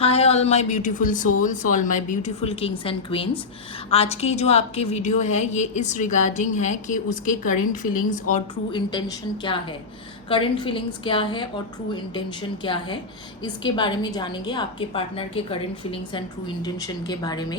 Hi all my beautiful souls, all my beautiful kings and queens. आज की जो आपके वीडियो है ये इस रिगार्डिंग है कि उसके करंट फीलिंग्स और ट्रू इंटेंशन क्या है। करंट फीलिंग्स क्या है और ट्रू इंटेंशन क्या है, इसके बारे में जानेंगे। आपके पार्टनर के current feelings and true intention के बारे में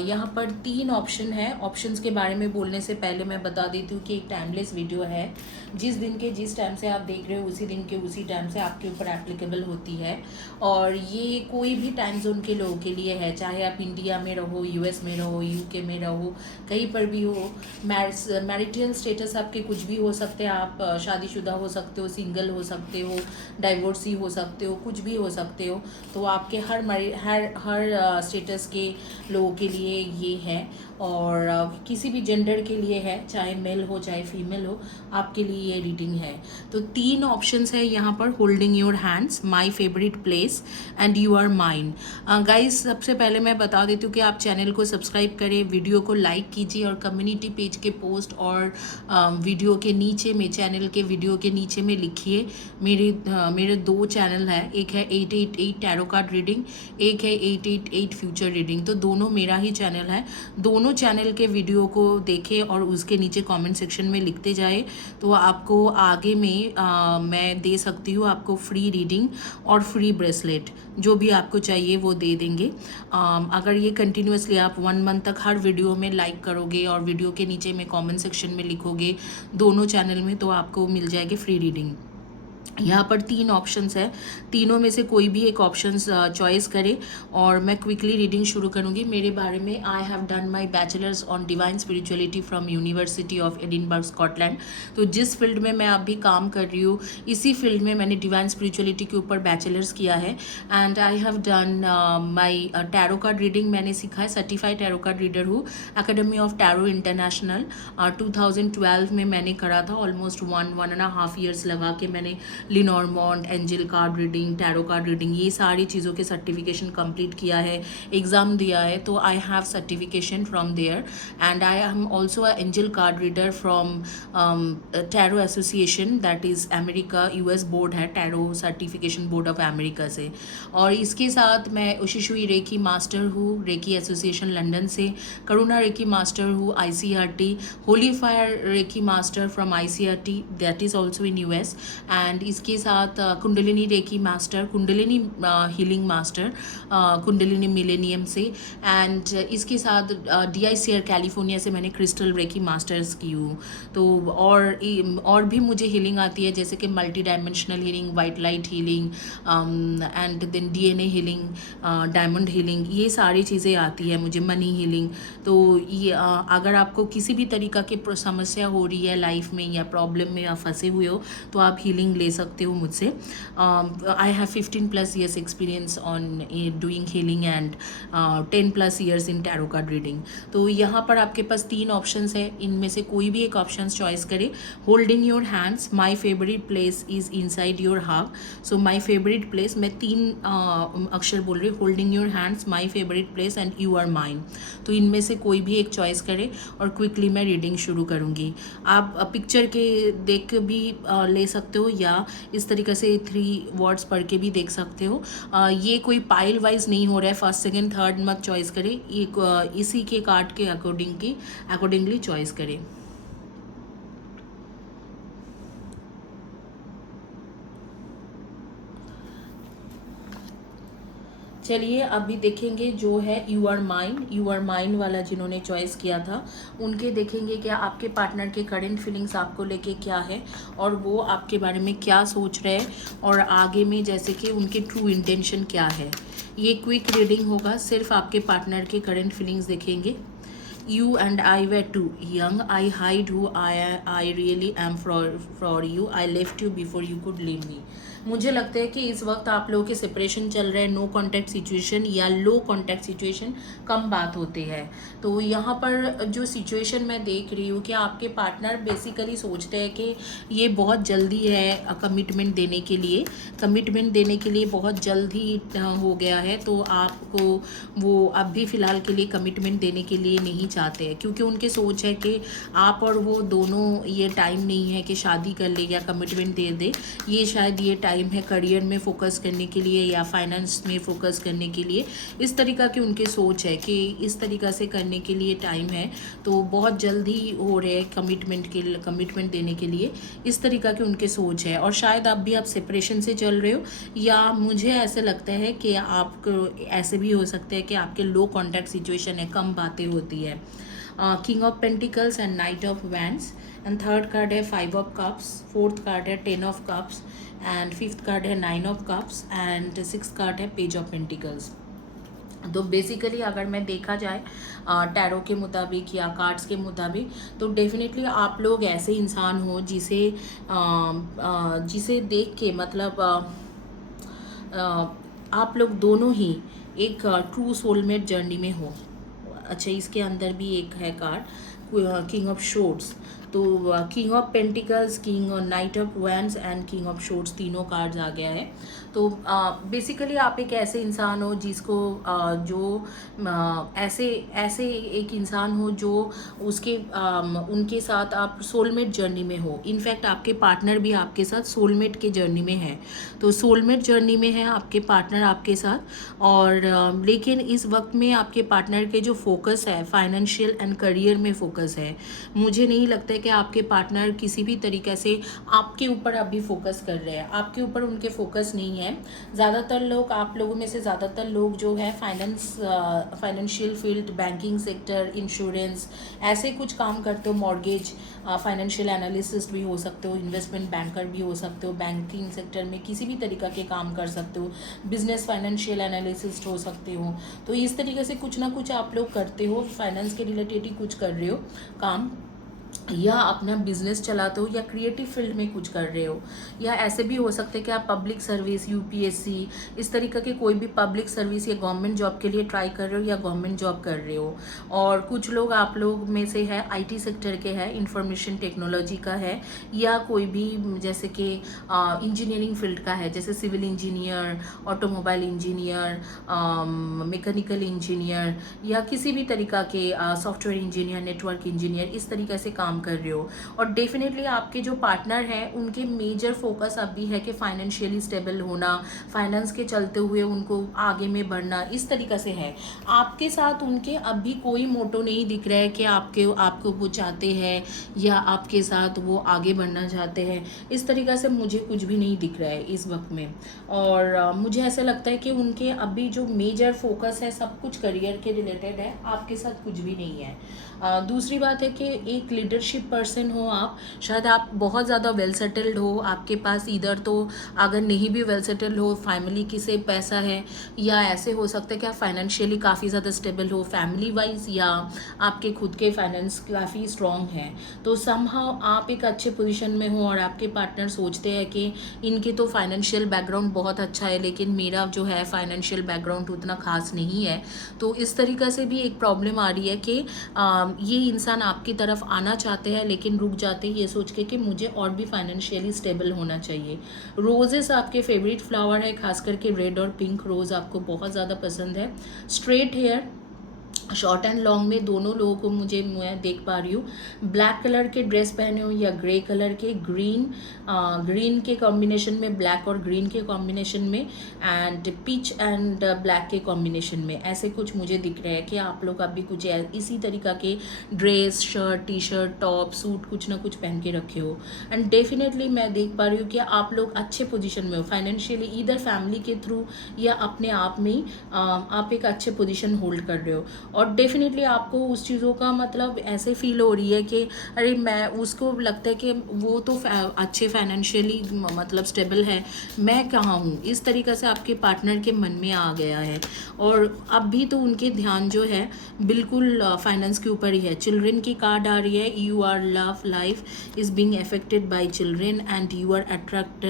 यहाँ पर 3 ऑप्शन है। ऑप्शंस के बारे में बोलने से पहले मैं बता देती हूँ कि एक टाइमलेस वीडियो है। जिस दिन के जिस टाइम से आप देख रहे हो उसी दिन के उसी टाइम से आपके ऊपर एप्लीकेबल होती है, और ये कोई भी टाइम जोन के लोगों के लिए है, चाहे आप इंडिया में रहो, यूएस में रहो, यूके में रहो, कहीं पर भी हो। मैरिटल स्टेटस आपके कुछ भी हो सकते हैं, आप शादीशुदा हो सकते हो, सिंगल हो सकते हो, डाइवोर्सी हो सकते हो, कुछ भी हो सकते हो। तो आपके हर स्टेटस के लोगों के लिए ये है, और किसी भी जेंडर के लिए है, चाहे मेल हो चाहे फीमेल हो, आपके लिए ये रीडिंग है। तो 3 ऑप्शंस है यहाँ पर। Holding your hands, my favourite place and you are mine. Guys, सबसे पहले मैं बता देती हूँ कि आप चैनल को सब्सक्राइब करें, वीडियो को लाइक कीजिए, और कम्युनिटी पेज के पोस्ट और वीडियो के नीचे में, चैनल के वीडियो के नीचे में लिखिए। मेरे 2 चैनल है, एक है 888 टैरो कार्ड रीडिंग, एक है 888 फ्यूचर रीडिंग। तो दोनों मेरा ही चैनल है। दोनों चैनल के वीडियो को देखें और उसके नीचे कमेंट सेक्शन में लिखते जाए, तो आपको आगे में मैं दे सकती हूँ आपको फ्री रीडिंग और फ्री ब्रेसलेट, जो भी आपको चाहिए वो दे देंगे। अगर ये कंटिन्यूसली आप 1 मंथ तक हर वीडियो में लाइक करोगे और वीडियो के नीचे में कमेंट सेक्शन में लिखोगे दोनों चैनल में, तो आपको मिल जाएगी फ्री रीडिंग। यहाँ पर 3 ऑप्शंस है, तीनों में से कोई भी एक ऑप्शंस चॉइस करें, और मैं क्विकली रीडिंग शुरू करूँगी। मेरे बारे में, I have done my bachelors on divine spirituality from university of Edinburgh, Scotland. तो जिस फील्ड में मैं अभी काम कर रही हूँ, इसी फील्ड में मैंने डिवाइन स्पिरिचुअलिटी के ऊपर बैचलर्स किया है। And I have done my tarot card reading, मैंने सीखा है, सर्टिफाइड टैरो कार्ड रीडर हूँ, एकेडमी ऑफ टैरो इंटरनेशनल। 2012 में मैंने करा था। ऑलमोस्ट 1.5 ईयर्स लगा के मैंने Lenormand, angel card reading, tarot card reading, ये सारी चीज़ों के सर्टिफिकेशन कंप्लीट किया है, एग्ज़ाम दिया है। तो I have certification from there, and I am also a angel card reader from tarot association, that is America, US board है, tarot certification board of America से। और इसके साथ मैं उशिशुई रेकी मास्टर हूँ, रेकी एसोसिएशन लंदन से, Karuna reiki master हूँ, ICRT, holy fire reiki master from ICRT, that is also in US. And इसके साथ Kundalini reiki master, Kundalini healing master, kundalini millennium से। एंड इसके साथ DICR कैलिफोर्निया से मैंने क्रिस्टल रेकी मास्टर्स की हूँ। तो और भी मुझे हीलिंग आती है, जैसे कि multi dimensional healing, white light healing, and then DNA healing, diamond healing, ये सारी चीज़ें आती है मुझे, मनी हीलिंग। तो ये अगर आपको किसी भी तरीक़ा की समस्या हो रही है लाइफ में, या प्रॉब्लम में आप फंसे हुए हो, तो आप हीलिंग ले सकते हो मुझसे। I have 15+ years experience on doing healing, and 10+ years in tarot card reading. तो यहाँ पर आपके पास 3 ऑप्शंस है, इनमें से कोई भी एक ऑप्शन चॉइस करें। Holding your hands, my favourite place is inside your heart. So my favourite place, मैं 3 अक्षर बोल रही हूँ, holding your hands, my favourite place and you are mine. तो इनमें से कोई भी एक चॉइस करें, और क्विकली मैं रीडिंग शुरू करूँगी। आप पिक्चर के देख के भी ले सकते हो, या इस तरीके से 3 वर्ड्स पढ़ के भी देख सकते हो। ये कोई पाइल वाइज नहीं हो रहा है, फर्स्ट सेकंड थर्ड मत चॉइस करें, इसी के कार्ड के अकॉर्डिंगली चॉइस करें। चलिए अभी देखेंगे जो है यू आर माइन वाला, जिन्होंने चॉइस किया था उनके देखेंगे क्या आपके पार्टनर के करंट फीलिंग्स आपको लेके क्या है, और वो आपके बारे में क्या सोच रहे हैं, और आगे में जैसे कि उनके ट्रू इंटेंशन क्या है। ये क्विक रीडिंग होगा, सिर्फ आपके पार्टनर के करंट फीलिंग्स देखेंगे। You and I were too young. I hide who I really am for you. I left you before you could leave me. मुझे लगता है कि इस वक्त आप लोगों के सेपरेशन चल रहे हैं, नो कॉन्टैक्ट सिचुएशन या लो कॉन्टैक्ट सिचुएशन, कम बात होती है। तो यहाँ पर जो सिचुएशन मैं देख रही हूँ कि आपके पार्टनर बेसिकली सोचते हैं कि ये बहुत जल्दी है कमिटमेंट देने के लिए बहुत जल्द ही हो गया है, तो आपको वो अभी फ़िलहाल के लिए कमिटमेंट देने के लिए नहीं चाहते हैं, क्योंकि उनके सोच है कि आप और वो दोनों, ये टाइम नहीं है कि शादी कर ले या कमिटमेंट दे दे, ये शायद ये टाइम है करियर में फोकस करने के लिए या फाइनेंस में फोकस करने के लिए, इस तरीका की उनके सोच है कि इस तरीका से करने के लिए टाइम है, तो बहुत जल्दी हो रहे हैं कमिटमेंट देने के लिए, इस तरीका की उनके सोच है। और शायद आप सेपरेशन से चल रहे हो, या मुझे ऐसे लगता है कि आपको ऐसे भी हो सकता है कि आपके लो कॉन्टैक्ट सिचुएशन है, कम बातें होती है। King of pentacles and night of wands, and third card है 5 ऑफ कप्स, फोर्थ कार्ड है 10 of cups, and fifth card है 9 of cups, and six card है पेज ऑफ पेंटिकल्स। तो बेसिकली अगर मैं देखा जाए टैरो के मुताबिक या कार्ड्स के मुताबिक, तो डेफिनेटली आप लोग ऐसे इंसान हो जिसे देख के मतलब आप लोग दोनों ही एक ट्रू सोलमेट जर्नी में हो। अच्छा, इसके अंदर भी एक है कार्ड किंग ऑफ शोर्ड्स, तो king of pentacles, king knight of wands and king of swords तीनों कार्ड्स आ गया है। तो बेसिकली आप एक ऐसे इंसान हो जिसको ऐसे एक इंसान हो जो उनके साथ आप सोलमेट जर्नी में हो। इनफैक्ट आपके पार्टनर भी आपके साथ सोलमेट के जर्नी में है, तो सोलमेट जर्नी में है आपके पार्टनर आपके साथ। और लेकिन इस वक्त में आपके पार्टनर के जो फोकस है फाइनेंशियल एंड करियर में फोकस है। मुझे नहीं लगता है कि आपके पार्टनर किसी भी तरीके से आपके ऊपर अभी फोकस कर रहे हैं, आपके ऊपर उनके फोकस नहीं है। ज़्यादातर लोग, आप लोगों में से ज़्यादातर लोग जो है financial field, banking sector, insurance, ऐसे कुछ काम करते हो, मॉर्गेज, फाइनेंशियल एनालिसिस्ट भी हो सकते हो, इन्वेस्टमेंट बैंकर भी हो सकते हो, बैंकिंग सेक्टर में किसी भी तरीका के काम कर सकते हो, बिजनेस फाइनेंशियल एनालिसिस्ट हो सकते हो। तो इस तरीके से कुछ ना कुछ आप लोग करते हो, फाइनेंस के रिलेटेड ही कुछ कर रहे हो काम, या अपना बिजनेस चलाते हो, या क्रिएटिव फील्ड में कुछ कर रहे हो, या ऐसे भी हो सकते हैं कि आप पब्लिक सर्विस, यूपीएससी, इस तरीके के कोई भी पब्लिक सर्विस या गवर्नमेंट जॉब के लिए ट्राई कर रहे हो, या गवर्नमेंट जॉब कर रहे हो। और कुछ लोग आप लोग में से है आईटी सेक्टर के है, इंफॉर्मेशन टेक्नोलॉजी का है, या कोई भी जैसे कि इंजीनियरिंग फील्ड का है, जैसे civil engineer, automobile engineer, mechanical engineer, या किसी भी तरीका के सॉफ्टवेयर इंजीनियर, नेटवर्क इंजीनियर, इस तरीके से काम कर रहे हो। और डेफिनेटली आपके जो पार्टनर हैं उनके मेजर फोकस अभी है कि फाइनेंशियली स्टेबल होना, फाइनेंस के चलते हुए उनको आगे में बढ़ना, इस तरीके से है। आपके साथ उनके अभी कोई मोटो नहीं दिख रहा है कि आपको वो चाहते हैं या आपके साथ वो आगे बढ़ना चाहते हैं, इस तरीके से मुझे कुछ भी नहीं दिख रहा है इस वक्त में। और मुझे ऐसा लगता है कि उनके अभी जो मेजर फोकस है सब कुछ करियर के रिलेटेड है, आपके साथ कुछ भी नहीं है। दूसरी बात है कि एक लीडरशिप पर्सन हो आप, शायद आप बहुत ज़्यादा वेल सेटल्ड हो, आपके पास इधर तो अगर नहीं भी वेल सेटल्ड हो, फैमिली की से पैसा है, या ऐसे हो सकता है कि आप फाइनेंशियली काफ़ी ज़्यादा स्टेबल हो फैमिली वाइज, या आपके खुद के फाइनेंस काफ़ी स्ट्रॉन्ग हैं। तो समहाउ आप एक अच्छे पोजीशन में हो और आपके पार्टनर सोचते हैं कि इनके तो फाइनेंशियल बैकग्राउंड बहुत अच्छा है, लेकिन मेरा जो है फाइनेंशियल बैकग्राउंड उतना खास नहीं है। तो इस तरीक़े से भी एक प्रॉब्लम आ रही है कि ये इंसान आपकी तरफ आना चाहते हैं लेकिन रुक जाते हैं ये सोच के कि मुझे और भी फाइनेंशियली स्टेबल होना चाहिए। रोजेस आपके फेवरेट फ्लावर है, खास करके रेड और पिंक रोज़ आपको बहुत ज़्यादा पसंद है। Straight hair, short and long में दोनों लोगों को मैं देख पा रही हूँ। ब्लैक कलर के ड्रेस पहने हो या ग्रे कलर के, ग्रीन के कॉम्बिनेशन में, ब्लैक और ग्रीन के कॉम्बिनेशन में, एंड पिच एंड ब्लैक के कॉम्बिनेशन में, ऐसे कुछ मुझे दिख रहा है कि आप लोग अभी कुछ इसी तरीका के dress, shirt, T shirt, top, suit कुछ ना कुछ पहन के रखे हो। एंड डेफिनेटली मैं देख पा रही हूँ कि आप लोग अच्छे पोजीशन में हो फाइनेंशियली, इधर फैमिली के थ्रू या अपने आप में आप एक अच्छे पोजीशन होल्ड कर रहे हो। और डेफिनेटली आपको उस चीज़ों का मतलब ऐसे फील हो रही है कि अरे मैं, उसको लगता है कि वो तो अच्छे फाइनेंशियली मतलब स्टेबल है, मैं कहाँ हूँ, इस तरीक़े से आपके पार्टनर के मन में आ गया है। और अब भी तो उनके ध्यान जो है बिल्कुल फाइनेंस के ऊपर ही है। चिल्ड्रन की कार्ड आ रही है, you are love life is being affected by children and you are attract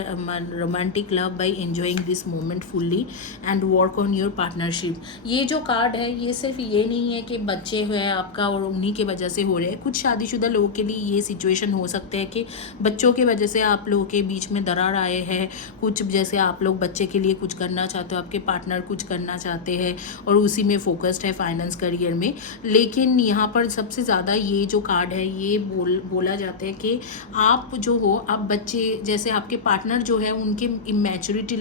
romantic love by enjoying this moment fully and work on your partnership. ये जो कार्ड है ये सिर्फ ये नहीं नहीं है कि बच्चे हैं आपका और उन्हीं के वजह से हो रहे हैं। कुछ शादीशुदा लोगों के लिए ये सिचुएशन हो सकता है कि बच्चों के वजह से आप लोगों के बीच में दरार आए हैं। कुछ जैसे आप लोग बच्चे के लिए कुछ करना चाहते हो, आपके पार्टनर कुछ करना चाहते हैं और उसी में फोकस्ड है फाइनेंस करियर में। लेकिन यहाँ पर सबसे ज़्यादा ये जो कार्ड है ये बोला जाता है कि आप जो हो, आप बच्चे जैसे आपके पार्टनर जो है उनके मैच्योरिटी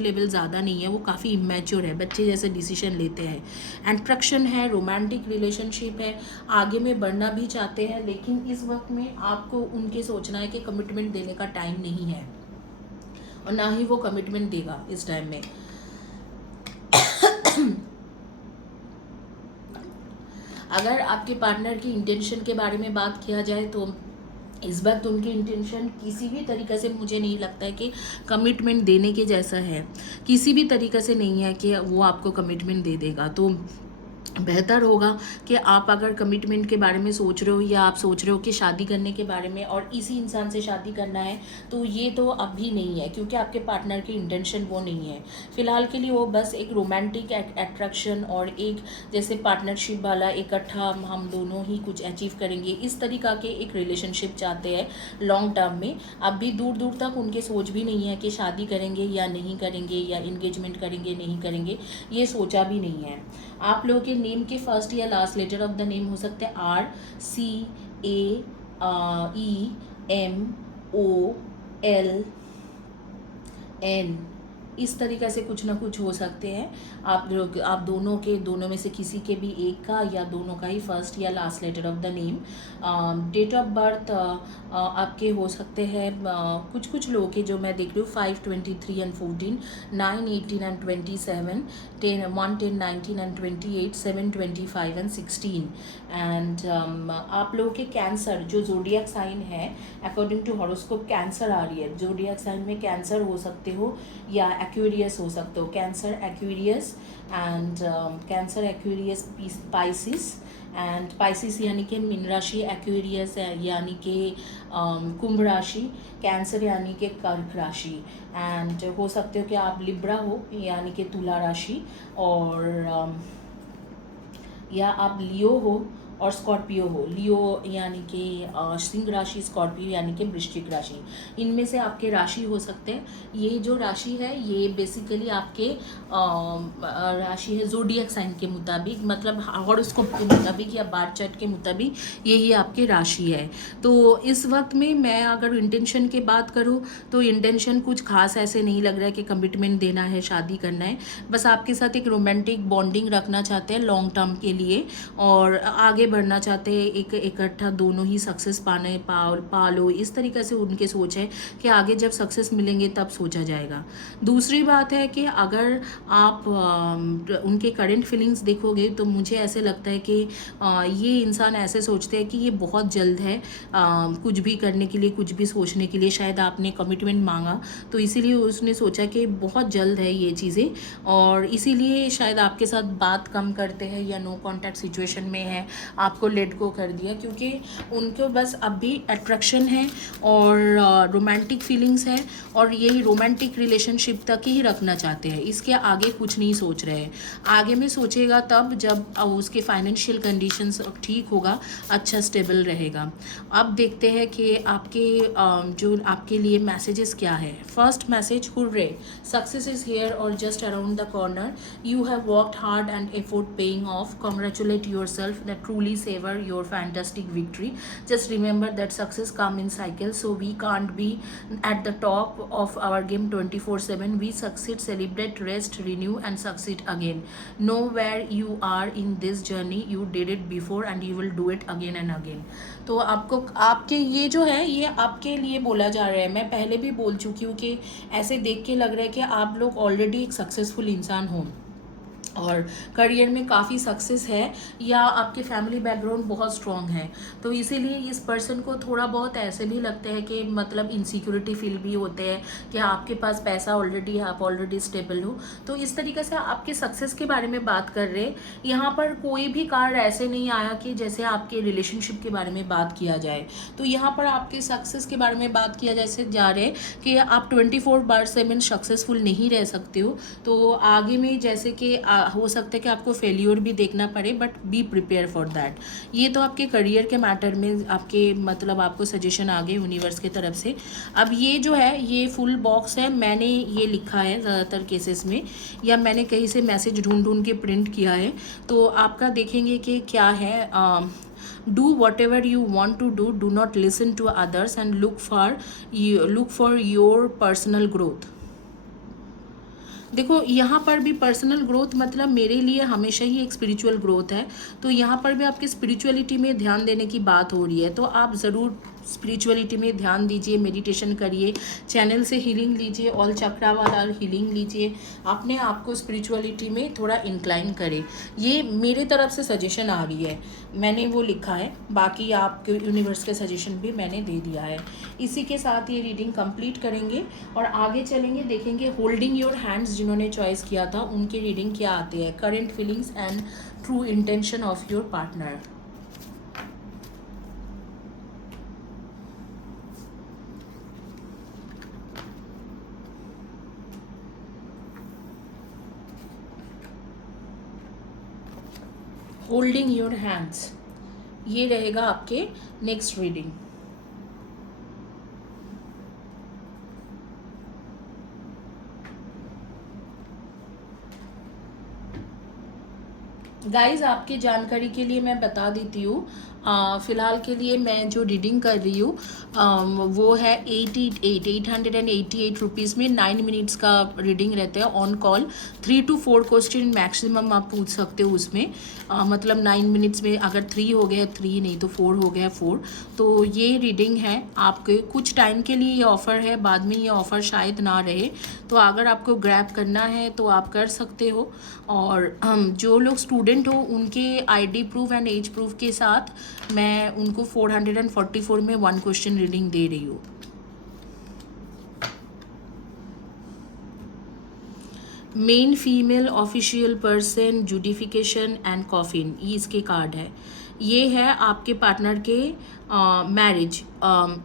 लेवल ज़्यादा नहीं है, वो काफ़ी इमेच्योर है, बच्चे जैसे डिसीजन लेते हैं। एट्रैक्शन है, रोमांटिक रिलेशनशिप है, आगे में बढ़ना भी चाहते हैं, लेकिन इस वक्त में आपको उनके सोचना है कि कमिटमेंट देने का टाइम नहीं है और ना ही वो कमिटमेंट देगा इस टाइम में। अगर आपके पार्टनर की इंटेंशन के बारे में बात किया जाए तो इस वक्त उनकी इंटेंशन किसी भी तरीक़े से मुझे नहीं लगता है कि कमिटमेंट देने के जैसा है, किसी भी तरीक़े से नहीं है कि वो आपको कमिटमेंट दे देगा। तो बेहतर होगा कि आप अगर कमिटमेंट के बारे में सोच रहे हो या आप सोच रहे हो कि शादी करने के बारे में और इसी इंसान से शादी करना है, तो ये तो अभी नहीं है, क्योंकि आपके पार्टनर की इंटेंशन वो नहीं है। फ़िलहाल के लिए वो बस एक रोमांटिक अट्रैक्शन और एक जैसे पार्टनरशिप वाला इकट्ठा हम दोनों ही कुछ अचीव करेंगे, इस तरीक़ा के एक रिलेशनशिप चाहते हैं लॉन्ग टर्म में। अभी दूर दूर तक उनके सोच भी नहीं है कि शादी करेंगे या नहीं करेंगे या इंगेजमेंट करेंगे नहीं करेंगे, ये सोचा भी नहीं है। आप लोगों के नेम के फर्स्ट या last letter of the name हो सकते हैं RCAEMOLN, इस तरीक़े से कुछ ना कुछ हो सकते हैं। आप दोनों में से किसी के भी एक का या दोनों का ही फर्स्ट या last letter of the name. Date of birth आपके हो सकते हैं कुछ लोगों के जो मैं देख रही हूँ 5, 23 and 14, 9, 18 and 27, 10, 1, 10, 19 and 28, 7, 25 and 16। And आप लोगों के कैंसर जो जोडियक साइन है, अकॉर्डिंग टू हॉरोस्कोप कैंसर आ रही है। जोडियक साइन में कैंसर हो सकते हो या एक्वेरियस हो सकते हो, cancer Aquarius and cancer Aquarius Pisces and Pisces यानी कि मीन राशि, एक्वेरियस यानी कि कुंभ राशि, कैंसर यानी कि कर्क राशि। एंड हो सकते हो कि आप लिब्रा हो यानी कि तुला राशि, और या आप लियो हो और स्कॉर्पियो हो। लियो यानी कि सिंह राशि, स्कॉर्पियो यानी कि वृश्चिक राशि, इनमें से आपके राशि हो सकते हैं। ये जो राशि है ये बेसिकली आपके राशि है जोडियक साइन के मुताबिक, मतलब हॉरोस्कोप के मुताबिक या बार चार्ट के मुताबिक यही आपके राशि है। तो इस वक्त में मैं अगर इंटेंशन की बात करूँ तो इंटेंशन कुछ खास ऐसे नहीं लग रहा है कि कमिटमेंट देना है, शादी करना है। बस आपके साथ एक रोमांटिक बॉन्डिंग रखना चाहते हैं लॉन्ग टर्म के लिए और आगे बढ़ना चाहते हैं, एक इकट्ठा दोनों ही सक्सेस पालो, इस तरीके से उनके सोच है कि आगे जब सक्सेस मिलेंगे तब सोचा जाएगा। दूसरी बात है कि अगर आप उनके करंट फीलिंग्स देखोगे तो मुझे ऐसे लगता है कि ये इंसान ऐसे सोचते हैं कि ये बहुत जल्द है कुछ भी करने के लिए, कुछ भी सोचने के लिए। शायद आपने कमिटमेंट मांगा तो इसीलिए उसने सोचा कि बहुत जल्द है ये चीज़ें, और इसीलिए शायद आपके साथ बात कम करते हैं या नो कॉन्टैक्ट सिचुएशन में है, आपको लेट गो कर दिया, क्योंकि उनको बस अभी अट्रैक्शन है और रोमांटिक फीलिंग्स है और यही रोमांटिक रिलेशनशिप तक ही रखना चाहते हैं। इसके आगे कुछ नहीं सोच रहे हैं। आगे में सोचेगा तब जब उसके फाइनेंशियल कंडीशंस ठीक होगा, अच्छा स्टेबल रहेगा। अब देखते हैं कि आपके जो आपके लिए मैसेजेस क्या है। First message, hurray, success is here और just around the corner, you have worked hard and effort paying off, congratulate yourself that truly savor your fantastic victory. Just remember that success come in cycles, so we can't be at the top of our game 24/7. We succeed, celebrate, rest, renew and succeed again. Know where you are in this journey, you did it before and you will do it again and again. तो आपको आपके ये जो है ये आपके लिए बोला जा रहा है। मैं पहले भी बोल चुकी हूँ कि ऐसे देख के लग रहा है कि आप लोग ऑलरेडी एक सक्सेसफुल इंसान हो और करियर में काफ़ी सक्सेस है या आपके फैमिली बैकग्राउंड बहुत स्ट्रॉन्ग है। तो इसीलिए इस पर्सन को थोड़ा बहुत ऐसे भी लगता है कि मतलब इनसिक्योरिटी फील भी होते हैं कि आपके पास पैसा ऑलरेडी है, आप ऑलरेडी स्टेबल हो। तो इस तरीके से आपके सक्सेस के बारे में बात कर रहे हैं। यहाँ पर कोई भी कार्ड ऐसे नहीं आया कि जैसे आपके रिलेशनशिप के बारे में बात किया जाए। तो यहाँ पर आपके सक्सेस के बारे में बात किया जैसे जा रहे हैं कि आप 24/7 सक्सेसफुल नहीं रह सकते हो। तो आगे में जैसे कि हो सकता है कि आपको फेल्योर भी देखना पड़े, but be prepare for that. ये तो आपके करियर के मैटर में आपके मतलब आपको सजेशन आ गए यूनिवर्स की तरफ से। अब ये जो है ये फुल बॉक्स है, मैंने ये लिखा है ज़्यादातर केसेस में, या मैंने कहीं से मैसेज ढूंढ ढूंढ के प्रिंट किया है। तो आपका देखेंगे कि क्या है, do whatever you want to do not listen to others and look for your personal growth। देखो यहाँ पर भी पर्सनल ग्रोथ मतलब मेरे लिए हमेशा ही एक स्पिरिचुअल ग्रोथ है, तो यहाँ पर भी आपके स्पिरिचुअलिटी में ध्यान देने की बात हो रही है। तो आप ज़रूर स्पिरिचुअलिटी में ध्यान दीजिए, मेडिटेशन करिए, चैनल से हीलिंग लीजिए, ऑल चक्रा वाला हीलिंग लीजिए, अपने आप को स्पिरिचुअलिटी में थोड़ा इंक्लाइन करें। ये मेरे तरफ से सजेशन आ रही है, मैंने वो लिखा है, बाकी आपके यूनिवर्स के सजेशन भी मैंने दे दिया है। इसी के साथ ये रीडिंग कंप्लीट करेंगे और आगे चलेंगे, देखेंगे होल्डिंग योर हैंड्स जिन्होंने चॉइस किया था उनके रीडिंग क्या आते हैं, current feelings and true intention of your partner. Holding your hands, ये रहेगा आपके नेक्स्ट रीडिंग। गाइज आपकी जानकारी के लिए मैं बता देती हूँ, फ़िलहाल के लिए मैं जो रीडिंग कर रही हूँ वो है 888 रुपीज़ में 9 मिनट्स का रीडिंग रहता है on call. 3 to 4 question maximum आप पूछ सकते हो उसमें, मतलब 9 मिनट्स में अगर 3 हो गया 3, नहीं तो 4 हो गया 4। तो ये रीडिंग है आपके कुछ टाइम के लिए, ये ऑफ़र है, बाद में ये ऑफ़र शायद ना रहे, तो अगर आपको ग्रैब करना है तो आप कर सकते हो। और जो लोग स्टूडेंट हो उनके ID proof and age proof के साथ मैं उनको 444 में 1 क्वेश्चन रीडिंग दे रही हूँ। Main female official person justification and coffin, ये इसके कार्ड है। ये है आपके पार्टनर के मैरिज,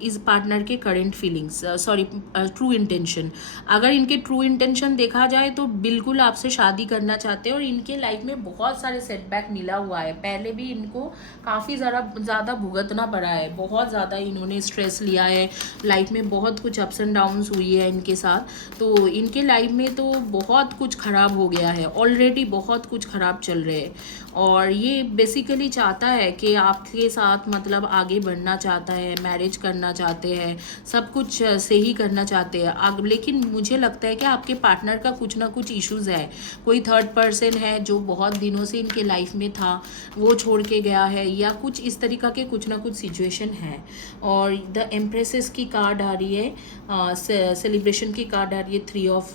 इस पार्टनर के current feelings, sorry true intention. अगर इनके ट्रू इंटेंशन देखा जाए तो बिल्कुल आपसे शादी करना चाहते हैं और इनके लाइफ में बहुत सारे सेटबैक मिला हुआ है, पहले भी इनको काफ़ी ज़्यादा भुगतना पड़ा है, बहुत ज़्यादा इन्होंने स्ट्रेस लिया है, लाइफ में बहुत कुछ अप्स एंड डाउन्स हुई है इनके साथ। तो इनके लाइफ में तो बहुत कुछ ख़राब हो गया है, ऑलरेडी बहुत कुछ ख़राब चल रहे हैं, और ये बेसिकली चाहता है कि आपके साथ मतलब आगे बढ़ना चाहता है, मैरिज करना चाहते हैं, सब कुछ सही करना चाहते हैं। लेकिन मुझे लगता है कि आपके पार्टनर का कुछ ना कुछ इश्यूज़ है, कोई थर्ड पर्सन है जो बहुत दिनों से इनके लाइफ में था, वो छोड़ के गया है, या कुछ इस तरीक़ा के कुछ ना कुछ सिचुएशन है। और द एम्प्रेसेस की कार्ड आ रही है, सेलिब्रेशन की कार्ड आ रही है, 3 of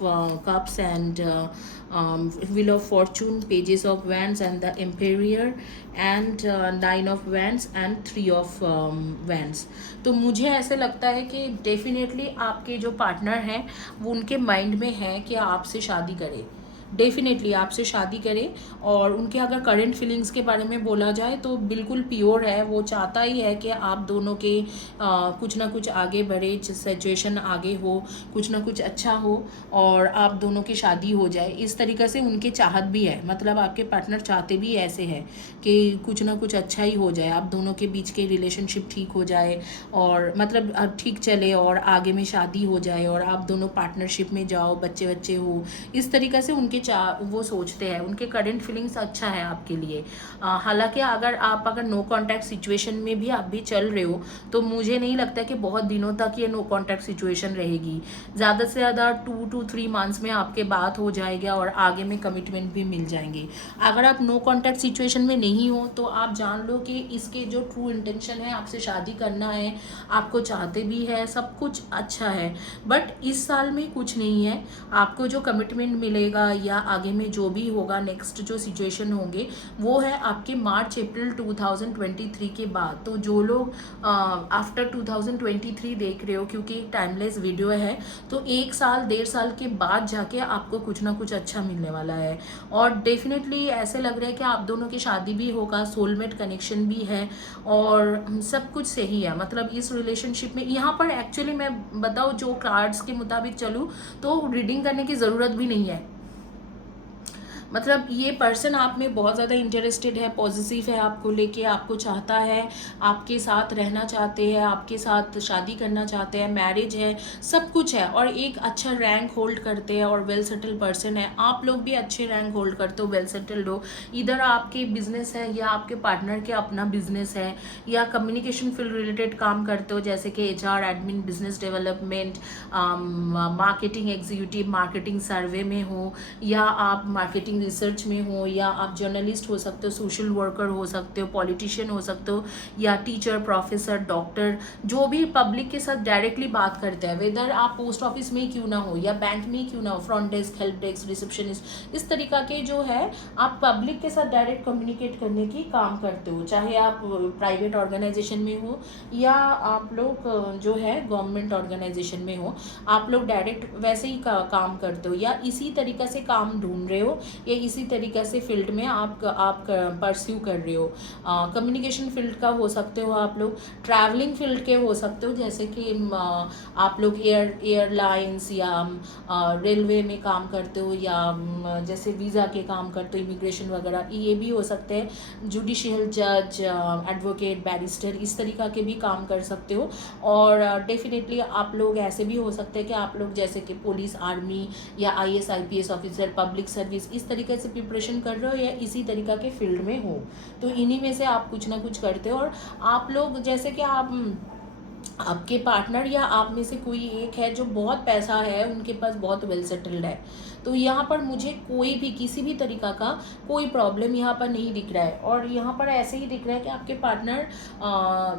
cups and Wheel of Fortune, Pages of Wands and the Emperor and 9 of Wands and 3 of Wands। तो मुझे ऐसे लगता है कि डेफिनेटली आपके जो पार्टनर हैं वो उनके माइंड में है कि आपसे शादी करें, डेफिनेटली आपसे शादी करें। और उनके अगर करंट फीलिंग्स के बारे में बोला जाए तो बिल्कुल प्योर है, वो चाहता ही है कि आप दोनों के कुछ ना कुछ आगे बढ़े, सिचुएशन आगे हो, कुछ ना कुछ अच्छा हो और आप दोनों की शादी हो जाए, इस तरीक़े से उनके चाहत भी है। मतलब आपके पार्टनर चाहते भी ऐसे हैं कि कुछ ना कुछ अच्छा ही हो जाए, आप दोनों के बीच के रिलेशनशिप ठीक हो जाए और मतलब ठीक चले और आगे में शादी हो जाए और आप दोनों पार्टनरशिप में जाओ, बच्चे बच्चे हो, इस तरीक़े से उनके वो सोचते हैं। उनके करंट फीलिंग्स अच्छा है आपके लिए। हालांकि अगर नो कांटेक्ट सिचुएशन में भी आप भी चल रहे हो तो मुझे नहीं लगता कि बहुत दिनों तक ये नो कांटेक्ट सिचुएशन रहेगी, ज़्यादा से ज़्यादा 2 to 3 मंथ्स में आपके बात हो जाएगा और आगे में कमिटमेंट भी मिल जाएंगे। अगर आप नो कांटेक्ट सिचुएशन में नहीं हो तो आप जान लो कि इसके जो ट्रू इंटेंशन है आपसे शादी करना है, आपको चाहते भी है, सब कुछ अच्छा है, बट इस साल में कुछ नहीं है। आपको जो कमिटमेंट मिलेगा या आगे में जो भी होगा, नेक्स्ट जो सिचुएशन होंगे वो है आपके मार्च अप्रैल 2023 के बाद। तो जो लोग आफ्टर 2023 देख रहे हो, क्योंकि एक टाइमलेस वीडियो है, तो 1 साल 1.5 साल के बाद जाके आपको कुछ ना कुछ अच्छा मिलने वाला है। और डेफिनेटली ऐसे लग रहा है कि आप दोनों की शादी भी होगा, सोलमेट कनेक्शन भी है और सब कुछ सही है। मतलब इस रिलेशनशिप में यहाँ पर एक्चुअली मैं बताऊँ, जो कार्ड्स के मुताबिक चलूँ तो रीडिंग करने की ज़रूरत भी नहीं है। मतलब ये पर्सन आप में बहुत ज़्यादा इंटरेस्टेड है, पॉजिटिव है, आपको लेके, आपको चाहता है, आपके साथ रहना चाहते हैं, आपके साथ शादी करना चाहते हैं, मैरिज है, सब कुछ है, और एक अच्छा रैंक होल्ड करते हैं और वेल सेटल्ड पर्सन है। आप लोग भी अच्छे रैंक होल्ड करते हो, वेल सेटल्ड हो। इधर आपके बिजनेस है या आपके पार्टनर के अपना बिजनेस है, या कम्युनिकेशन फील्ड रिलेटेड काम करते हो, जैसे कि HR, admin, business development, marketing executive, marketing survey में हो, या आप मार्केटिंग रिसर्च में हो, या आप जर्नलिस्ट हो सकते हो, सोशल वर्कर हो सकते हो, पॉलिटिशियन हो सकते हो, या टीचर, प्रोफेसर, डॉक्टर, जो भी पब्लिक के साथ डायरेक्टली बात करते हैं, वेदर आप पोस्ट ऑफिस में ही क्यों ना हो या बैंक में ही क्यों ना हो, front desk, help desk, receptionist, इस तरीका के जो है आप पब्लिक के साथ डायरेक्ट कम्युनिकेट करने की काम करते हो, चाहे आप प्राइवेट ऑर्गेनाइजेशन में हो या आप लोग जो है गवर्नमेंट ऑर्गेनाइजेशन में हो, आप लोग डायरेक्ट वैसे ही काम करते हो, या इसी तरीका से काम ढूंढ रहे हो, या इसी तरीका से फील्ड में आप परस्यू कर रहे हो। कम्युनिकेशन फील्ड का हो सकते हो आप लोग, ट्रैवलिंग फील्ड के हो सकते हो, जैसे कि आप लोग एयरलाइंस या रेलवे में काम करते हो, या जैसे वीज़ा के काम करते हो, इमिग्रेशन वगैरह, ये भी हो सकते हैं। जुडिशियल जज, एडवोकेट, बैरिस्टर, इस तरीका के भी काम कर सकते हो। और डेफिनेटली आप लोग ऐसे भी हो सकते हैं कि आप लोग जैसे कि पुलिस, आर्मी, या IAS IPS officer, public service, इस तरीके से प्रिपरेशन कर रहे हो, या इसी तरीका के फील्ड में हो, तो इन्हीं में से आप कुछ ना कुछ करते हो। और आप लोग जैसे कि आपके पार्टनर या आप में से कोई एक है जो बहुत पैसा है, उनके पास बहुत वेल सेटल्ड है, तो यहाँ पर मुझे कोई भी किसी भी तरीका का कोई प्रॉब्लम यहाँ पर नहीं दिख रहा है। और यहाँ पर ऐसे ही दिख रहा है कि आपके पार्टनर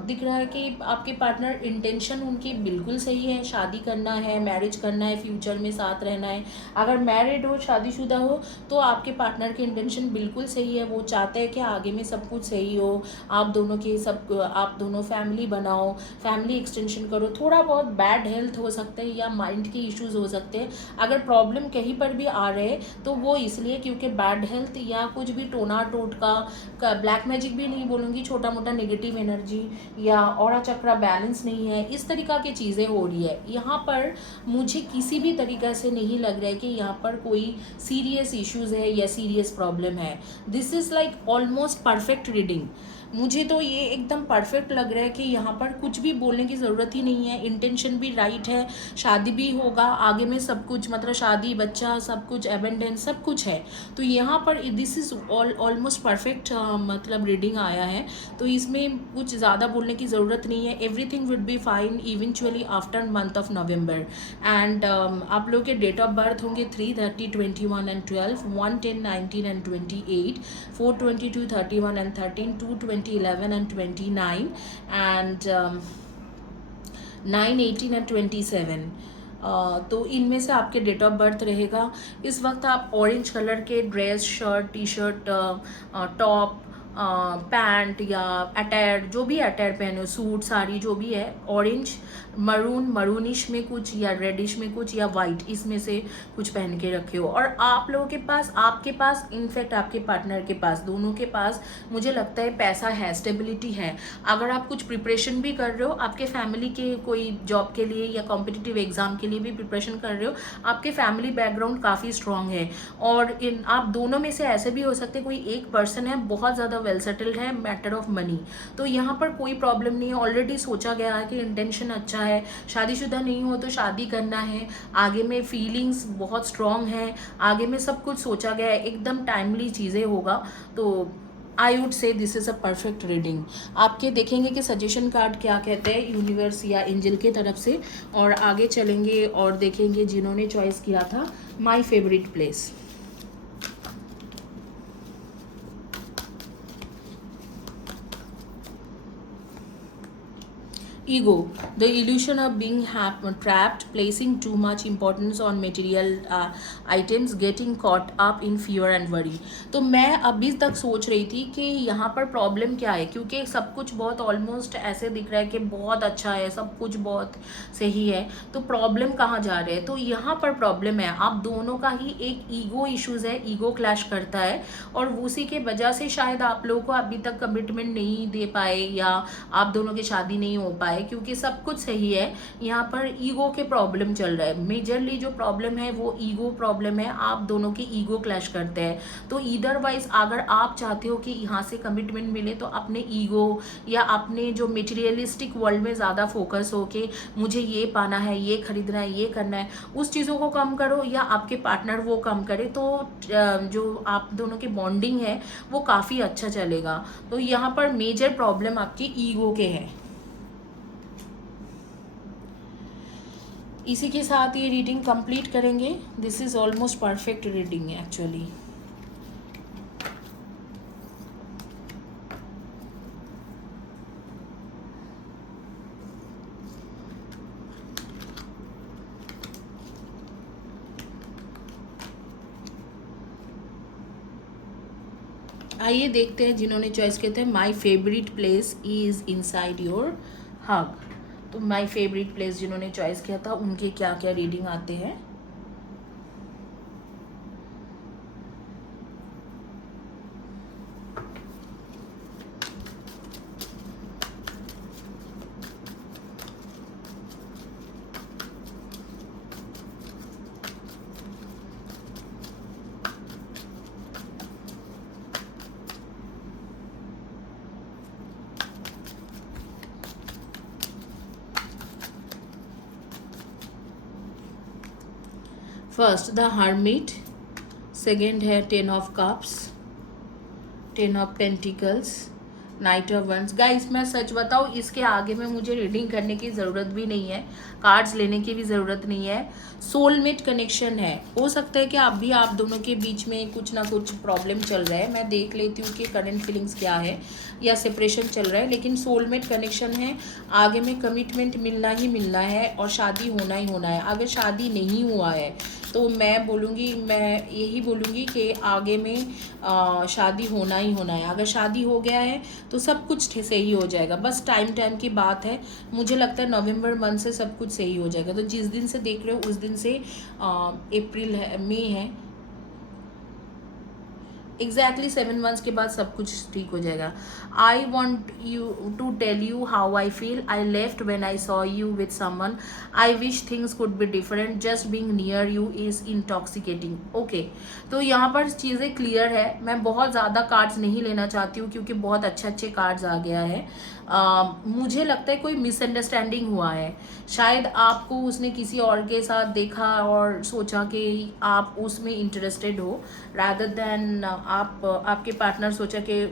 दिख रहा है कि आपके पार्टनर इंटेंशन उनकी बिल्कुल सही है, शादी करना है, मैरिज करना है, फ्यूचर में साथ रहना है। अगर मैरिड हो, शादीशुदा हो, तो आपके पार्टनर की इंटेंशन बिल्कुल सही है, वो चाहते हैं कि आगे में सब कुछ सही हो, आप दोनों फैमिली बनाओ, फैमिली एक्सटेंशन करो। थोड़ा बहुत बैड हेल्थ हो सकते हैं या माइंड के इश्यूज हो सकते हैं, अगर प्रॉब्लम कहीं पर भी आ रहे हैं तो वो इसलिए क्योंकि बैड हेल्थ या कुछ भी टोना टोटका का, ब्लैक मैजिक भी नहीं बोलूँगी, छोटा मोटा नेगेटिव एनर्जी या ऑरा चक्रा बैलेंस नहीं है, इस तरीका की चीज़ें हो रही है। यहाँ पर मुझे किसी भी तरीक़ा से नहीं लग रहा है कि यहाँ पर कोई सीरियस इश्यूज़ है या सीरियस प्रॉब्लम है। This is like almost perfect reading. मुझे तो ये एकदम परफेक्ट लग रहा है कि यहाँ पर कुछ भी बोलने की ज़रूरत ही नहीं है, इंटेंशन भी राइट है, शादी भी होगा आगे में, सब कुछ मतलब शादी, बच्चा, सब कुछ, एबेंडेंस, सब कुछ है। तो यहाँ पर दिस इज़ ऑलमोस्ट परफेक्ट मतलब रीडिंग आया है, तो इसमें कुछ ज़्यादा बोलने की ज़रूरत नहीं है। Everything would be fine eventually after month of November. And आप लोग के डेट ऑफ बर्थ होंगे 3, 30, 21 and 12, 1, 10, 19 and 28, 4, 22, 31 and 13, 2, 20, 11 and 29, and 9, 18 and 27। तो इनमें से आपके डेट ऑफ बर्थ रहेगा। इस वक्त आप ऑरेंज कलर के dress, shirt, T shirt, top, pant या अटायर, जो भी अटायर पहने हो, सूट, साड़ी, जो भी है, ऑरेंज, मरूनिश में कुछ, या रेडिश में कुछ, या वाइट, इसमें से कुछ पहन के रखे हो। और आप लोगों के पास, आपके पास, इनफैक्ट आपके पार्टनर के पास, दोनों के पास मुझे लगता है पैसा है, स्टेबिलिटी है। अगर आप कुछ प्रिपरेशन भी कर रहे हो, आपके फैमिली के कोई जॉब के लिए या कॉम्पिटिटिव एग्जाम के लिए भी प्रिपरेशन कर रहे हो, आपके फैमिली बैकग्राउंड काफ़ी स्ट्रॉन्ग है। और आप दोनों में से ऐसे भी हो सकते हैं कोई एक पर्सन है बहुत ज़्यादा वेल सेटल्ड है, मैटर ऑफ मनी, तो यहाँ पर कोई प्रॉब्लम नहीं है, ऑलरेडी सोचा गया है कि इंटेंशन अच्छा है, शादीशुदा नहीं हो तो शादी करना है, आगे में फीलिंग्स बहुत स्ट्रॉन्ग है, आगे में सब कुछ सोचा गया है, एकदम टाइमली चीज़ें होगा। तो I would say this is a perfect reading. आपके देखेंगे कि सजेशन कार्ड क्या कहते हैं यूनिवर्स या एंजल के तरफ से, और आगे चलेंगे और देखेंगे जिन्होंने चॉइस किया था माई favourite place. Ego, the illusion of being trapped, placing too much importance on material items, getting caught up in fear and worry। तो मैं अभी तक सोच रही थी कि यहाँ पर प्रॉब्लम क्या है, क्योंकि सब कुछ बहुत ऑलमोस्ट ऐसे दिख रहा है कि बहुत अच्छा है, सब कुछ बहुत सही है, तो प्रॉब्लम कहाँ जा रहे हैं। तो यहाँ पर प्रॉब्लम है आप दोनों का ही एक ईगो इश्यूज़ है, ईगो क्लैश करता है, और उसी के वजह से शायद आप लोगों को अभी तक कमिटमेंट नहीं दे पाए, या आप दोनों की शादी नहीं हो पाए, पाए, क्योंकि सब कुछ सही है, यहाँ पर ईगो के प्रॉब्लम चल रहा है। मेजरली जो प्रॉब्लम है वो ईगो प्रॉब्लम है, आप दोनों के ईगो क्लैश करते हैं। तो ईदरवाइज अगर आप चाहते हो कि यहाँ से कमिटमेंट मिले तो अपने ईगो या अपने जो मटेरियलिस्टिक वर्ल्ड में ज़्यादा फोकस हो कि मुझे ये पाना है, ये खरीदना है, ये करना है, उस चीज़ों को कम करो या आपके पार्टनर वो कम करे, तो जो आप दोनों की बॉन्डिंग है वो काफ़ी अच्छा चलेगा। तो यहाँ पर मेजर प्रॉब्लम आपके ईगो के हैं। इसी के साथ ये रीडिंग कंप्लीट करेंगे। This is almost perfect reading actually. आइए देखते हैं जिन्होंने चॉइस किए थे my favourite place is inside your hug. तो माई फेवरेट प्लेस जिन्होंने चॉइस किया था उनके क्या क्या रीडिंग आते हैं। फर्स्ट द हर्मिट, सेकेंड है 10 of cups, 10 of pentacles, knight of wands. Guys मैं सच बताऊँ, इसके आगे में मुझे रीडिंग करने की ज़रूरत भी नहीं है, कार्ड्स लेने की भी ज़रूरत नहीं है। सोलमेट कनेक्शन है। हो सकता है कि आप दोनों के बीच में कुछ ना कुछ प्रॉब्लम चल रहा है, मैं देख लेती हूँ कि करंट फीलिंग्स क्या है, या सेपरेशन चल रहा है, लेकिन सोलमेट कनेक्शन है। आगे में कमिटमेंट मिलना ही मिलना है और शादी होना ही होना है। अगर शादी नहीं हुआ है तो मैं यही बोलूँगी कि आगे में शादी होना ही होना है। अगर शादी हो गया है तो सब कुछ सही हो जाएगा, बस टाइम की बात है। मुझे लगता है नवंबर मंथ से सब कुछ सही हो जाएगा। तो जिस दिन से देख रहे हो उस दिन से अप्रैल है, मई है, एग्जैक्टली 7 मंथ्स के बाद सब कुछ ठीक हो जाएगा। I want you to tell you how I feel. I left when I saw you with someone. I wish things could be different. Just being near you is intoxicating. Okay, तो यहाँ पर चीज़ें क्लियर है। मैं बहुत ज़्यादा cards नहीं लेना चाहती हूँ क्योंकि बहुत अच्छे कार्ड्स आ गया है। मुझे लगता है कोई मिसअंडरस्टैंडिंग हुआ है। शायद आपको उसने किसी और के साथ देखा और सोचा कि आप उसमें इंटरेस्टेड हो, रादर देन आपके पार्टनर सोचा कि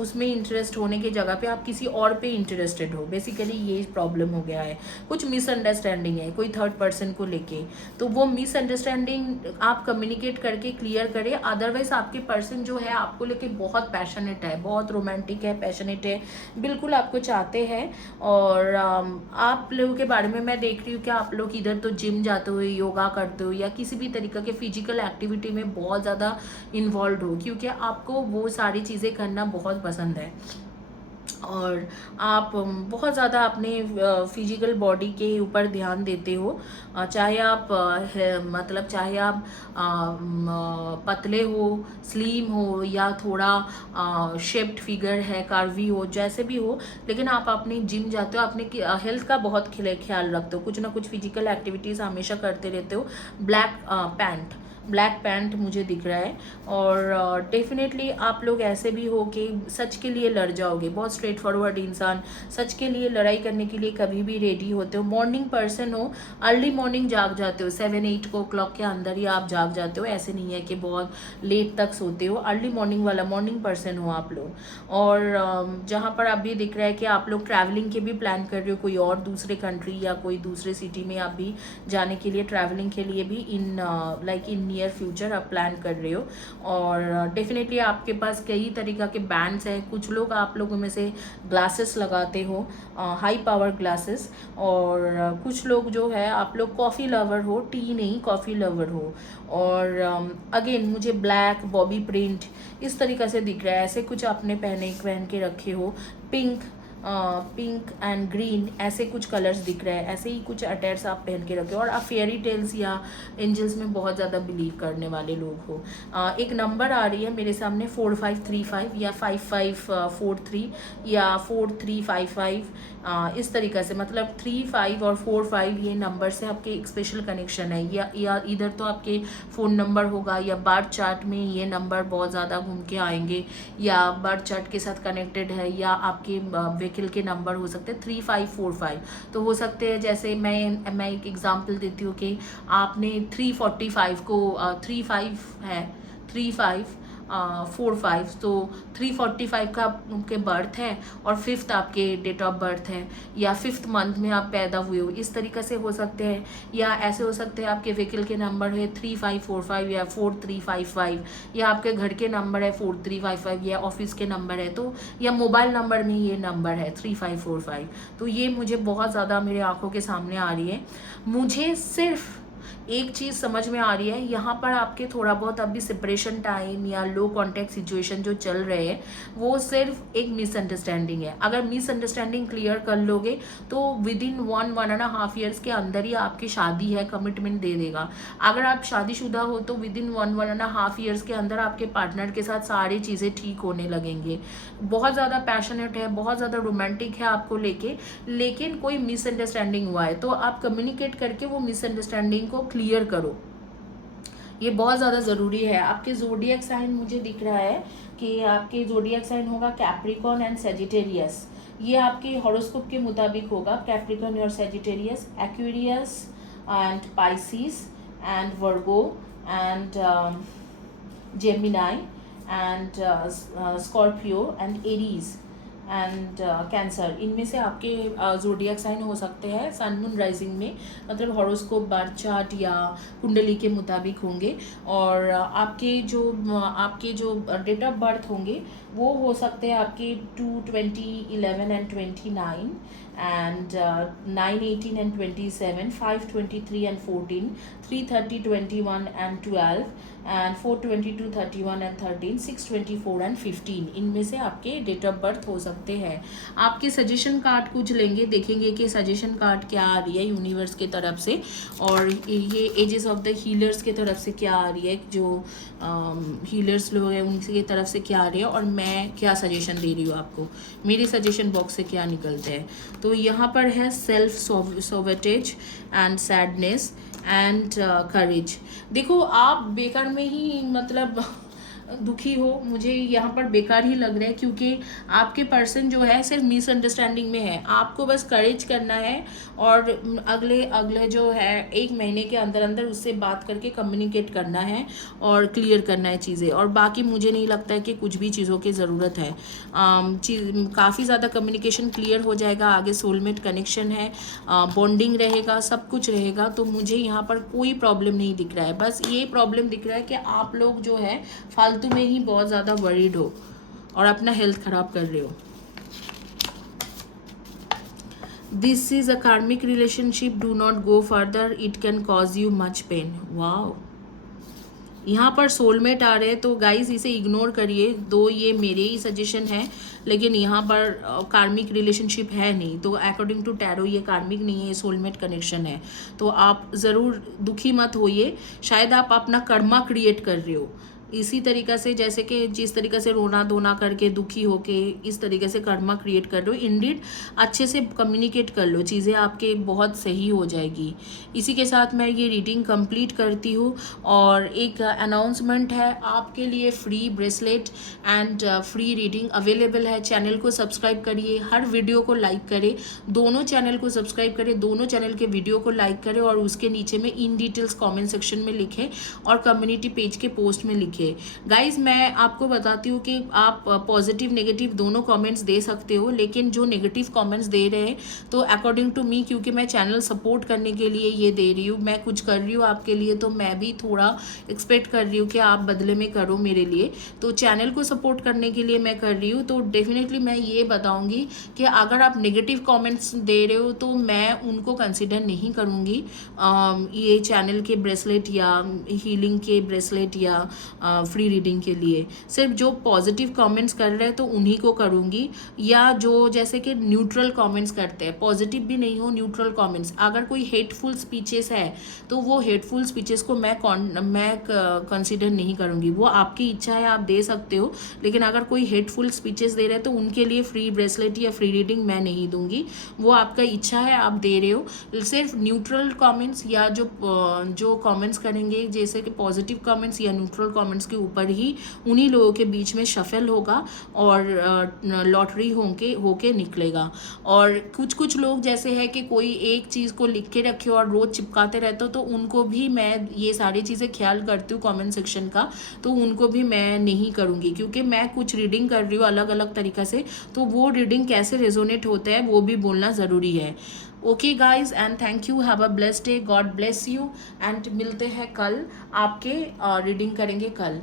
उसमें इंटरेस्ट होने की जगह पे आप किसी और पे इंटरेस्टेड हो। बेसिकली ये प्रॉब्लम हो गया है, कुछ मिसअंडरस्टैंडिंग है कोई थर्ड पर्सन को लेके। तो वो मिसअंडरस्टैंडिंग आप कम्युनिकेट करके क्लियर करें। अदरवाइज आपके पर्सन जो है आपको लेके बहुत पैशनेट है, बहुत रोमांटिक है, पैशनेट है, बिल्कुल आपको चाहते हैं। और आप लोगों के बारे में मैं देख रही हूँ कि आप लोग इधर तो जिम जाते हो, योगा करते हो, या किसी भी तरीके के फिजिकल एक्टिविटी में बहुत ज़्यादा इन्वॉल्व हो, क्योंकि आपको वो सारी चीज़ें करना बहुत पसंद है। और आप बहुत ज़्यादा अपने फिजिकल बॉडी के ऊपर ध्यान देते हो। चाहे आप चाहे आप पतले हो, स्लिम हो, या थोड़ा शेप्ड फिगर है, कार्वी हो, जैसे भी हो, लेकिन आप अपनी जिम जाते हो, अपने हेल्थ का बहुत ख्याल रखते हो, कुछ ना कुछ फिजिकल एक्टिविटीज़ हमेशा करते रहते हो। ब्लैक पैंट मुझे दिख रहा है। और डेफिनेटली आप लोग ऐसे भी हो कि सच के लिए लड़ जाओगे, बहुत स्ट्रेट फॉरवर्ड इंसान, सच के लिए लड़ाई करने के लिए कभी भी रेडी होते हो। मॉर्निंग पर्सन हो, अर्ली मॉर्निंग जाग जाते हो, 7-8 o'clock के अंदर ही आप जाग जाते हो। ऐसे नहीं है कि बहुत लेट तक सोते हो, अर्ली मॉर्निंग वाला मॉर्निंग पर्सन हो आप लोग। और जहाँ पर अभी दिख रहा है कि आप लोग ट्रैवलिंग के भी प्लान कर रहे हो, कोई और दूसरे कंट्री या कोई दूसरे सिटी में आप भी जाने के लिए, ट्रैवलिंग के लिए भी इन नियर फ्यूचर आप प्लान कर रहे हो। और डेफिनेटली आपके पास कई तरीक़ा के बैंड्स हैं। कुछ लोग आप लोगों में से ग्लासेस लगाते हो, हाई पावर ग्लासेस। और कुछ लोग जो है आप लोग कॉफ़ी लवर हो, टी नहीं कॉफ़ी लवर हो। और अगेन मुझे ब्लैक बॉबी प्रिंट इस तरीक़ा से दिख रहा है, ऐसे कुछ आपने पहन के रखे हो। पिंक पिंक एंड ग्रीन ऐसे कुछ कलर्स दिख रहे हैं, ऐसे ही कुछ अटैयर्स आप पहन के रखे और आप फेयरी टेल्स या एंजल्स में बहुत ज़्यादा बिलीव करने वाले लोग हो। एक नंबर आ रही है मेरे सामने 4535 या 5543 या 4355, इस तरीक़े से, मतलब 35 और 45 ये नंबर से आपके एक स्पेशल कनेक्शन है, या इधर तो आपके फ़ोन नंबर होगा या बर्थ चार्ट में ये नंबर बहुत ज़्यादा घूम के आएंगे, या बर्थ चार्ट के साथ कनेक्टेड है, या आपके व्हीकल के नंबर हो सकते हैं 3545। तो हो सकते हैं, जैसे मैं एक एग्जांपल देती हूँ कि आपने 345 को 35 है 3545, तो 345 का आपके बर्थ है और 5th आपके डेट ऑफ बर्थ है, या 5th मंथ में आप पैदा हुए हो, इस तरीक़े से हो सकते हैं। या ऐसे हो सकते हैं आपके व्हीकल के नंबर है 3545 या 4355, या आपके घर के नंबर है 4355, या ऑफिस के नंबर है, तो या मोबाइल नंबर में ये नंबर है 3545। तो ये मुझे बहुत ज़्यादा मेरे आंखों के सामने आ रही है। मुझे सिर्फ एक चीज़ समझ में आ रही है, यहाँ पर आपके थोड़ा बहुत अभी सेपरेशन टाइम या लो कॉन्टैक्ट सिचुएशन जो चल रहे हैं वो सिर्फ एक मिसअंडरस्टैंडिंग है। अगर मिसअंडरस्टैंडिंग क्लियर कर लोगे तो विद इन 1.5 ईयर्स के अंदर ही आपकी शादी है, कमिटमेंट दे देगा। अगर आप शादीशुदा हो तो विद इन 1.5 ईयर्स के अंदर आपके पार्टनर के साथ सारी चीज़ें ठीक होने लगेंगे। बहुत ज़्यादा पैशनेट है, बहुत ज़्यादा रोमांटिक है आपको लेकिन कोई मिसअंडरस्टैंडिंग हुआ है तो आप कम्युनिकेट करके वो मिसअंडरस्टैंडिंग को क्लियर करो, ये बहुत ज़्यादा ज़रूरी है। आपके ज़ोडिएक साइन मुझे दिख रहा है कि आपके ज़ोडिएक साइन होगा कैप्रिकॉर्न एंड सेजिटेरियस। ये आपके हॉरोस्कोप के मुताबिक होगा, कैप्रिकॉर्न और Sagittarius, Aquarius and Pisces and Virgo and Gemini and Scorpio and Aries and cancer. इनमें से आपके ज़ोडिएक साइन हो सकते हैं सन मून राइजिंग में, मतलब हॉरोस्कोप बर्थ चार्ट या कुंडली के मुताबिक होंगे। और आपके जो डेट ऑफ बर्थ होंगे वो हो सकते हैं आपके 2, 20, 11 and 29 and 9, 18 and 27, 5, 23 and 14, 3, 30, 21 and 12 and 4, 22, 31 and 13, 6, 24 and 15, इनमें से आपके डेट ऑफ बर्थ हो सकते हैं। आपके सजेशन कार्ड कुछ लेंगे, देखेंगे कि सजेशन कार्ड क्या आ रही है यूनिवर्स की तरफ से, और ये एजेस ऑफ द हीलर्स की तरफ से क्या आ रही है, जो हीलर्स लोग हैं उनकी तरफ से क्या आ रही है, और मैं क्या सजेशन दे रही हूँ आपको, मेरे सजेशन बॉक्स से क्या निकलते हैं। तो यहाँ पर है self sabotage and sadness and courage. देखो आप बेकार में ही मतलब दुखी हो, मुझे यहाँ पर बेकार ही लग रहा है, क्योंकि आपके पर्सन जो है सिर्फ मिसअंडरस्टैंडिंग में है। आपको बस करेज करना है और अगले जो है 1 महीने के अंदर अंदर उससे बात करके कम्युनिकेट करना है और क्लियर करना है चीज़ें, और बाकी मुझे नहीं लगता है कि कुछ भी चीज़ों की ज़रूरत है। काफ़ी ज़्यादा कम्युनिकेशन क्लियर हो जाएगा, आगे सोलमेट कनेक्शन है, बॉन्डिंग रहेगा, सब कुछ रहेगा। तो मुझे यहाँ पर कोई प्रॉब्लम नहीं दिख रहा है, बस ये प्रॉब्लम दिख रहा है कि आप लोग जो है फालतू में ही बहुत ज़्यादा वरीड हो और अपना हेल्थ खराब कर रहे हो। दिस इज अ कार्मिक relationship, do not go further, it can cause you much pain. Wow, यहाँ पर सोलमेट आ रहे हैं, तो गाइज इसे इग्नोर करिए। दो ये मेरे ही सजेशन है, लेकिन यहाँ पर कार्मिक रिलेशनशिप है नहीं, तो अकॉर्डिंग टू टैरो ये कार्मिक नहीं है, ये सोलमेट कनेक्शन है। तो आप ज़रूर दुखी मत होइए, शायद आप अपना कर्मा क्रिएट कर रहे हो इसी तरीक़ा से, जैसे कि जिस तरीक़े से रोना धोना करके दुखी होके इस तरीके से कर्मा क्रिएट कर लो। इंडीड अच्छे से कम्युनिकेट कर लो, चीज़ें आपके बहुत सही हो जाएगी। इसी के साथ मैं ये रीडिंग कंप्लीट करती हूँ, और एक अनाउंसमेंट है आपके लिए, free bracelet and free reading available है। चैनल को सब्सक्राइब करिए, हर वीडियो को लाइक करें, दोनों चैनल को सब्सक्राइब करें, दोनों चैनल के वीडियो को लाइक करें, और उसके नीचे में इन डिटेल्स कॉमेंट सेक्शन में लिखें और कम्युनिटी पेज के पोस्ट में लिखें। गाइज मैं आपको बताती हूँ कि आप पॉजिटिव नेगेटिव दोनों कमेंट्स दे सकते हो, लेकिन जो नेगेटिव कमेंट्स दे रहे हैं तो अकॉर्डिंग टू मी, क्योंकि मैं चैनल सपोर्ट करने के लिए ये दे रही हूँ, मैं कुछ कर रही हूँ आपके लिए, तो मैं भी थोड़ा एक्सपेक्ट कर रही हूँ कि आप बदले में करो मेरे लिए। तो चैनल को सपोर्ट करने के लिए मैं कर रही हूँ। तो डेफिनेटली मैं ये बताऊँगी कि अगर आप नेगेटिव कॉमेंट्स दे रहे हो तो मैं उनको कंसिडर नहीं करूँगी। ये चैनल के ब्रेसलेट या हीलिंग के ब्रेसलेट या फ्री रीडिंग के लिए। सिर्फ जो पॉजिटिव कमेंट्स कर रहे हैं तो उन्हीं को करूँगी, या जो जैसे कि न्यूट्रल कमेंट्स करते हैं, पॉजिटिव भी नहीं हो न्यूट्रल कमेंट्स, अगर कोई हेटफुल स्पीचेस है तो वो हेटफुल स्पीचेस को मैं कंसिडर नहीं करूँगी। वो आपकी इच्छा है, आप दे सकते हो, लेकिन अगर कोई हेटफुल स्पीचेस दे रहे हैं तो उनके लिए फ्री ब्रेसलेट या फ्री रीडिंग मैं नहीं दूंगी। वो आपका इच्छा है, आप दे रहे हो। सिर्फ न्यूट्रल कमेंट्स या जो कमेंट्स करेंगे जैसे कि पॉजिटिव कमेंट्स या न्यूट्रल कमेंट्स के ऊपर ही उन्हीं लोगों के बीच में शफल होगा और लॉटरी होके निकलेगा। और कुछ लोग जैसे है कि कोई एक चीज़ को लिख के रखे और रोज़ चिपकाते रहते हो, तो उनको भी मैं ये सारी चीज़ें ख्याल करती हूँ कमेंट सेक्शन का, तो उनको भी मैं नहीं करूँगी, क्योंकि मैं कुछ रीडिंग कर रही हूँ अलग अलग तरीक़े से, तो वो रीडिंग कैसे रेजोनेट होता है वो भी बोलना ज़रूरी है। Okay guys, and thank you, have a blessed day, God bless you, and मिलते हैं कल, आपके रीडिंग करेंगे कल।